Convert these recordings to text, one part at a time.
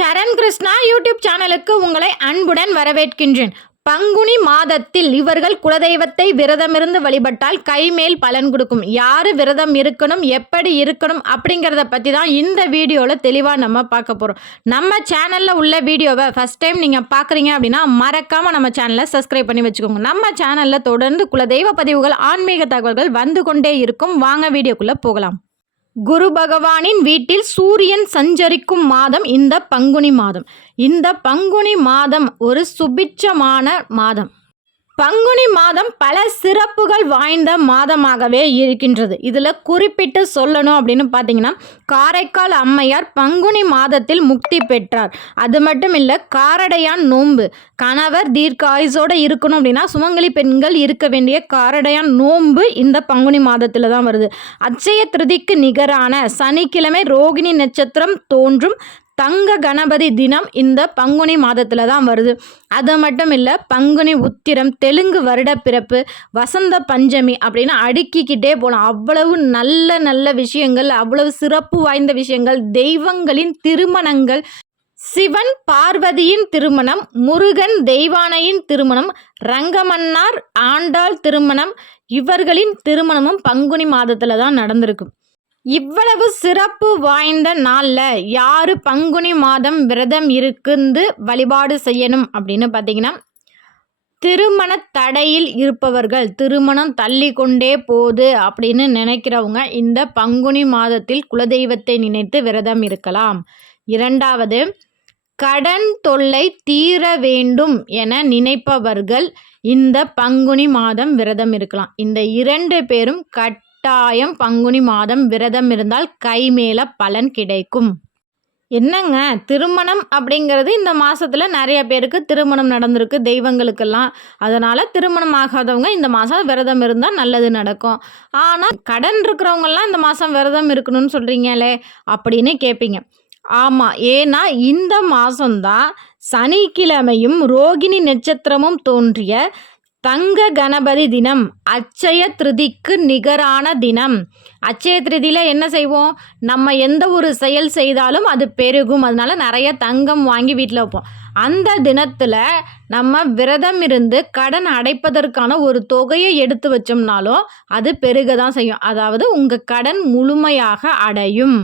சரண் Krishna YouTube சேனலுக்கு உங்களை அன்புடன் வரவேற்கின்றேன். பங்குனி மாதத்தில் இவர்கள் குலதெய்வத்தை விரதமிருந்து வழிபட்டால் கைமேல் பலன் கொடுக்கும். யார் விரதம் இருக்கணும், எப்படி இருக்கணும் அப்படிங்கிறத பற்றி தான் இந்த வீடியோவில் தெளிவாக நம்ம பார்க்க போகிறோம். நம்ம சேனலில் உள்ள வீடியோவை ஃபஸ்ட் டைம் நீங்கள் பார்க்குறீங்க அப்படின்னா மறக்காமல் நம்ம சேனலை சப்ஸ்கிரைப் பண்ணி வச்சுக்கோங்க. நம்ம சேனலில் தொடர்ந்து குலதெய்வ பதிவுகள், ஆன்மீக தகவல்கள் வந்து கொண்டே இருக்கும். வாங்க வீடியோக்குள்ளே போகலாம். குரு பகவானின் வீட்டில் சூரியன் சஞ்சரிக்கும் மாதம் இந்த பங்குனி மாதம். இந்த பங்குனி மாதம் ஒரு சுபிட்சமான மாதம். பங்குனி மாதம் பல சிறப்புகள் வாய்ந்த மாதமாகவே இருக்கின்றது. இதில் குறிப்பிட்டு சொல்லணும் அப்படின்னு பார்த்தீங்கன்னா, காரைக்கால் அம்மையார் பங்குனி மாதத்தில் முக்தி பெற்றார். அது மட்டும் இல்லை, காரடையான் நோன்பு, கணவர் தீர்க்க ஆயுசோடு இருக்கணும் அப்படின்னா சுமங்கலி பெண்கள் இருக்க வேண்டிய காரடையான் நோன்பு இந்த பங்குனி மாதத்தில் தான் வருது. அட்சய திருதிக்கு நிகரான சனிக்கிழமை ரோகிணி நட்சத்திரம் தோன்றும் தங்க கணபதி தினம் இந்த பங்குனி மாதத்தில் தான் வருது. அது மட்டும் இல்லை, பங்குனி உத்திரம், தெலுங்கு வருட பிறப்பு, வசந்த பஞ்சமி அப்படின்னு அடுக்கிக்கிட்டே போகலாம். அவ்வளவு நல்ல நல்ல விஷயங்கள், அவ்வளவு சிறப்பு வாய்ந்த விஷயங்கள், தெய்வங்களின் திருமணங்கள், சிவன் பார்வதியின் திருமணம், முருகன் தெய்வானையின் திருமணம், ரங்கமன்னார் ஆண்டாள் திருமணம், இவர்களின் திருமணமும் பங்குனி மாதத்தில் தான் நடந்திருக்கு. இவ்வளவு சிறப்பு வாய்ந்த நாளில் யார் பங்குனி மாதம் விரதம் இருந்து வழிபாடு செய்யணும் அப்படின்னு பார்த்தீங்கன்னா, திருமண தடையில் இருப்பவர்கள், திருமணம் தள்ளி கொண்டே போகுது அப்படின்னு நினைக்கிறவங்க இந்த பங்குனி மாதத்தில் குலதெய்வத்தை நினைத்து விரதம் இருக்கலாம். இரண்டாவது, கடன் தொல்லை தீர வேண்டும் என நினைப்பவர்கள் இந்த பங்குனி மாதம் விரதம் இருக்கலாம். இந்த இரண்டு பேரும் கட்டாயம் பங்குனி மாதம் விரதம் இருந்தால் கை மேல பலன் கிடைக்கும். என்னங்க, திருமணம் அப்படிங்கிறது இந்த மாதத்தில் நிறைய பேருக்கு திருமணம் நடந்திருக்கு தெய்வங்களுக்கெல்லாம். அதனால் திருமணம் ஆகாதவங்க இந்த மாதம் விரதம் இருந்தால் நல்லது நடக்கும். ஆனால் கடன் இருக்கிறவங்கெல்லாம் இந்த மாதம் விரதம் இருக்கணும்னு சொல்கிறீங்களே அப்படின்னு கேட்பீங்க. ஆமாம், ஏன்னா இந்த மாதம்தான் சனிக்கிழமையும் ரோகிணி நட்சத்திரமும் தோன்றிய தங்க கணபதி தினம், அட்சய திருதிக்கு நிகரான தினம். அட்சய திருதியில் என்ன செய்வோம், நம்ம எந்த ஒரு செயல் செய்தாலும் அது பெருகும். அதனால நிறைய தங்கம் வாங்கி வீட்டில் வைப்போம். அந்த தினத்தில் நம்ம விரதம் இருந்து கடன் அடைப்பதற்கான ஒரு தொகையை எடுத்து வச்சோம்னாலும் அது பெருக தான் செய்யும். அதாவது உங்கள் கடன் முழுமையாக அடையும்.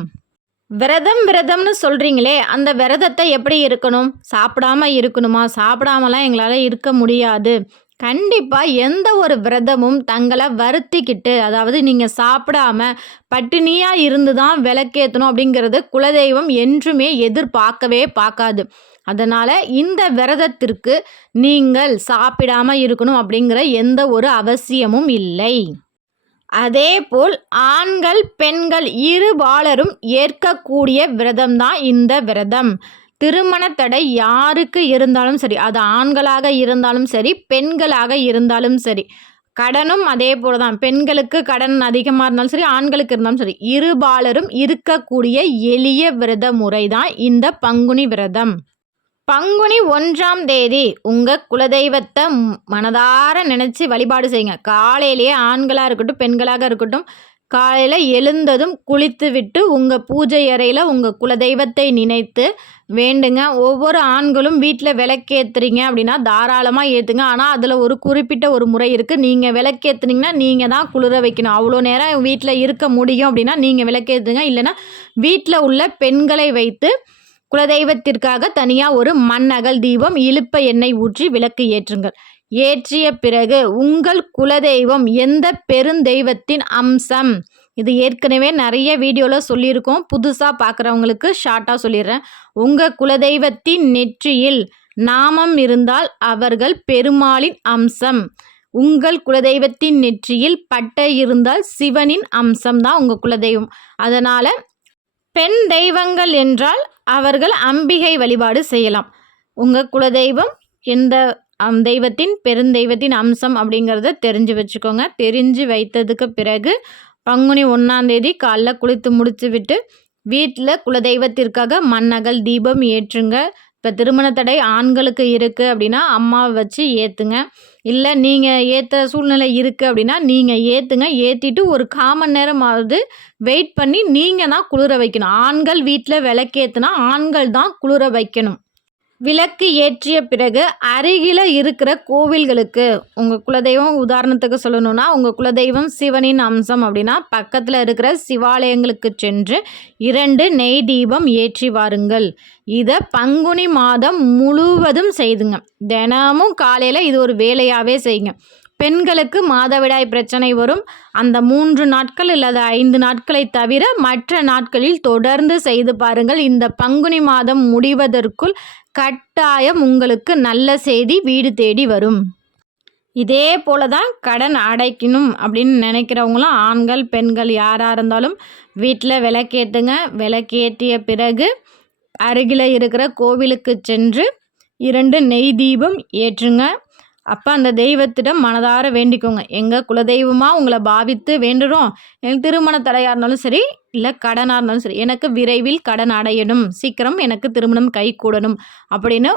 விரதம்னு சொல்கிறீங்களே, அந்த விரதத்தை எப்படி இருக்கணும்? சாப்பிடாம இருக்கணுமா? சாப்பிடாமலாம் எங்களால் இருக்க முடியாது. கண்டிப்பாக எந்த ஒரு விரதமும் தங்களை வருத்திக்கிட்டு, அதாவது நீங்கள் சாப்பிடாம பட்டினியாக இருந்து தான் விளக்கேற்றணும் அப்படிங்கிறது குலதெய்வம் என்றுமே எதிர்பார்க்கவே பார்க்காது. அதனால் இந்த விரதத்திற்கு நீங்கள் சாப்பிடாமல் இருக்கணும் அப்படிங்கிற எந்த ஒரு அவசியமும் இல்லை. அதேபோல் ஆண்கள் பெண்கள் இருபாலரும் ஏற்கக்கூடிய விரதம்தான் இந்த விரதம். திருமண தடை யாருக்கு இருந்தாலும் சரி, அது ஆண்களாக இருந்தாலும் சரி, பெண்களாக இருந்தாலும் சரி, கடனும் அதே போல தான். பெண்களுக்கு கடன் அதிகமாக இருந்தாலும் சரி, ஆண்களுக்கு இருந்தாலும் சரி, இருபாலரும் இருக்கக்கூடிய எளிய விரத முறை தான் இந்த பங்குனி விரதம். பங்குனி 1ஆம் தேதி உங்கள் குலதெய்வத்தை மனதார நினச்சி வழிபாடு செய்யுங்க. காலையிலேயே ஆண்களாக இருக்கட்டும் பெண்களாக இருக்கட்டும், காலையில் எழுந்ததும் குளித்து விட்டு உங்கள் பூஜை அறையில் உங்கள் குலதெய்வத்தை நினைத்து வேண்டுங்க. ஒவ்வொரு ஆண்களும் வீட்டில் விளக்கேற்றுறீங்க அப்படின்னா தாராளமாக ஏற்றுங்க. ஆனால் அதில் ஒரு குறிப்பிட்ட ஒரு முறை இருக்குது. நீங்கள் விளக்கேற்றுனீங்கன்னா நீங்கள் தான் குளிர வைக்கணும். அவ்வளோ நேரம் வீட்டில் இருக்க முடியும் அப்படின்னா நீங்கள் விளக்கேற்றுங்க. இல்லைன்னா வீட்டில் உள்ள பெண்களை வைத்து குலதெய்வத்திற்காக தனியாக ஒரு மண்ணகல் தீபம், இலுப்ப எண்ணெய் ஊற்றி விளக்கு ஏற்றுங்கள். ஏற்றிய பிறகு உங்கள் குலதெய்வம் எந்த பெருந்தெய்வத்தின் அம்சம், இது ஏற்கனவே நிறைய வீடியோவில் சொல்லியிருக்கோம். புதுசாக பார்க்குறவங்களுக்கு ஷார்ட்டாக சொல்லிடுறேன். உங்கள் குலதெய்வத்தின் நெற்றியில் நாமம் இருந்தால் அவர்கள் பெருமாளின் அம்சம். உங்கள் குலதெய்வத்தின் நெற்றியில் பட்டை இருந்தால் சிவனின் அம்சம் தான் உங்கள் குலதெய்வம். அதனால் பெண் தெய்வங்கள் என்றால் அவர்கள் அம்பிகை வழிபாடு செய்யலாம். உங்கள் குலதெய்வம் எந்த தெய்வத்தின் பெருந்தெய்வத்தின் அம்சம் அப்படிங்கிறத தெரிஞ்சு வச்சுக்கோங்க. தெரிஞ்சு வைத்ததுக்கு பிறகு பங்குனி 1ஆம் தேதி காலைல குளித்து முடிச்சு விட்டு வீட்டில் குலதெய்வத்திற்காக மண்ணகல் தீபம் ஏற்றுங்க. இப்போ திருமண தடை ஆண்களுக்கு இருக்குது அப்படின்னா அம்மாவை வச்சு ஏற்றுங்க. இல்லை நீங்கள் ஏற்ற சூழ்நிலை இருக்குது அப்படின்னா நீங்கள் ஏற்றுங்க. ஏற்றிட்டு ஒரு 1/4 மணி நேரமாவது வெயிட் பண்ணி நீங்கள் தான் குளிர வைக்கணும். ஆண்கள் வீட்டில் விளக்கேற்றுனா ஆண்கள் தான் குளிர வைக்கணும். விளக்கு ஏற்றிய பிறகு அருகில் இருக்கிற கோவில்களுக்கு, உங்கள் குலதெய்வம் உதாரணத்துக்கு சொல்லணும்னா உங்கள் குலதெய்வம் சிவனின் அம்சம் அப்படின்னா பக்கத்தில் இருக்கிற சிவாலயங்களுக்கு சென்று 2 நெய் தீபம் ஏற்றி வாருங்கள். இதை பங்குனி மாதம் முழுவதும் செய்துங்க. தினமும் காலையில் இது ஒரு வேலையாகவே செய்யுங்க. பெண்களுக்கு மாதவிடாய் பிரச்சனை வரும். அந்த 3 நாட்கள் அல்லது 5 நாட்களை தவிர மற்ற நாட்களில் தொடர்ந்து செய்து பாருங்கள். இந்த பங்குனி மாதம் முடிவதற்குள் கட்டாயம் உங்களுக்கு நல்ல செய்தி வீடு தேடி வரும். இதே போல தான் கடன் அடைக்கணும் அப்படின்னு நினைக்கிறவங்களும் ஆண்கள் பெண்கள் யாராக இருந்தாலும் வீட்டில் விளக்கேற்றுங்க. விளக்கேற்றிய பிறகு அருகில் இருக்கிற கோவிலுக்கு சென்று 2 நெய் தீபம் ஏற்றுங்க. அப்போ அந்த தெய்வத்திடம் மனதார வேண்டிக்கோங்க. எங்கள் குலதெய்வமாக உங்களை பாவித்து வேண்டுறோம். எனக்கு திருமண தடையாக இருந்தாலும் சரி, இல்லை கடனாக இருந்தாலும் சரி, எனக்கு விரைவில் கடன் அடையணும், சீக்கிரம் எனக்கு திருமணம் கை கூடணும் அப்படின்னு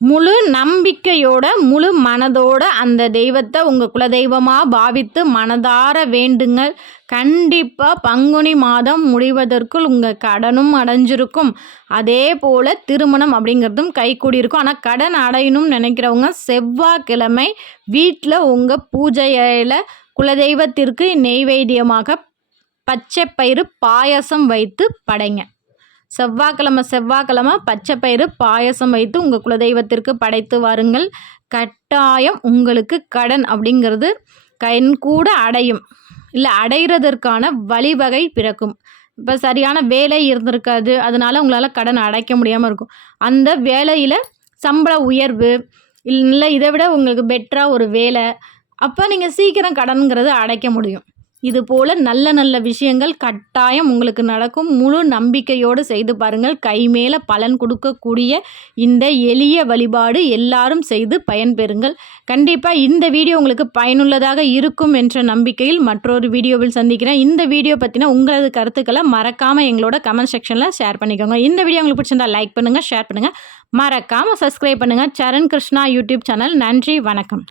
முழு நம்பிக்கையோட முழு மனதோட அந்த தெய்வத்தை உங்கள் குலதெய்வமாக பாவித்து மனதார வேண்டுங்கள். கண்டிப்பாக பங்குனி மாதம் முடிவதற்குள் உங்கள் கடனும் அடைஞ்சிருக்கும். அதே போல் திருமணம் அப்படிங்கிறதும் கைகூடியிருக்கும். ஆனால் கடன் அடையணும்னு நினைக்கிறவங்க செவ்வாய்க்கிழமை வீட்டில் உங்கள் பூஜையில் குலதெய்வத்திற்கு நெய்வேத்தியமாக பச்சை பயிறு பாயசம் வைத்து படைங்க. செவ்வாய்க்கிழமை பச்சை பயிறு பாயசம் வைத்து உங்கள் குலதெய்வத்திற்கு படைத்து வாருங்கள். கட்டாயம் உங்களுக்கு கடன் அப்படிங்கிறது கண்கூட அடையும். இல்லை அடைகிறதற்கான வழிவகை பிறக்கும். இப்போ சரியான வேலை இருந்திருக்காது, அதனால உங்களால் கடன் அடைக்க முடியாமல் இருக்கும். அந்த வேலையில் சம்பள உயர்வு இல்லை இதை விட உங்களுக்கு பெட்டராக ஒரு வேலை, அப்போ நீங்கள் சீக்கிரம் கடன்கிறது அடைக்க முடியும். இது போல் நல்ல நல்ல விஷயங்கள் கட்டாயம் உங்களுக்கு நடக்கும். முழு நம்பிக்கையோடு செய்து பாருங்கள். கை மேலே பலன் கொடுக்கக்கூடிய இந்த எளிய வழிபாடு எல்லாரும் செய்து பயன்பெறுங்கள். கண்டிப்பாக இந்த வீடியோ உங்களுக்கு பயனுள்ளதாக இருக்கும் என்ற நம்பிக்கையில் மற்றொரு வீடியோவில் சந்திக்கிறேன். இந்த வீடியோ பற்றின உங்களது கருத்துக்களை மறக்காமல் எங்களோட கமெண்ட் செக்ஷனில் ஷேர் பண்ணிக்கோங்க. இந்த வீடியோ உங்களுக்கு பிடிச்சிருந்தா லைக் பண்ணுங்கள், ஷேர் பண்ணுங்கள், மறக்காமல் சப்ஸ்கிரைப் பண்ணுங்கள். சரண் கிருஷ்ணா யூடியூப் சேனல். நன்றி, வணக்கம்.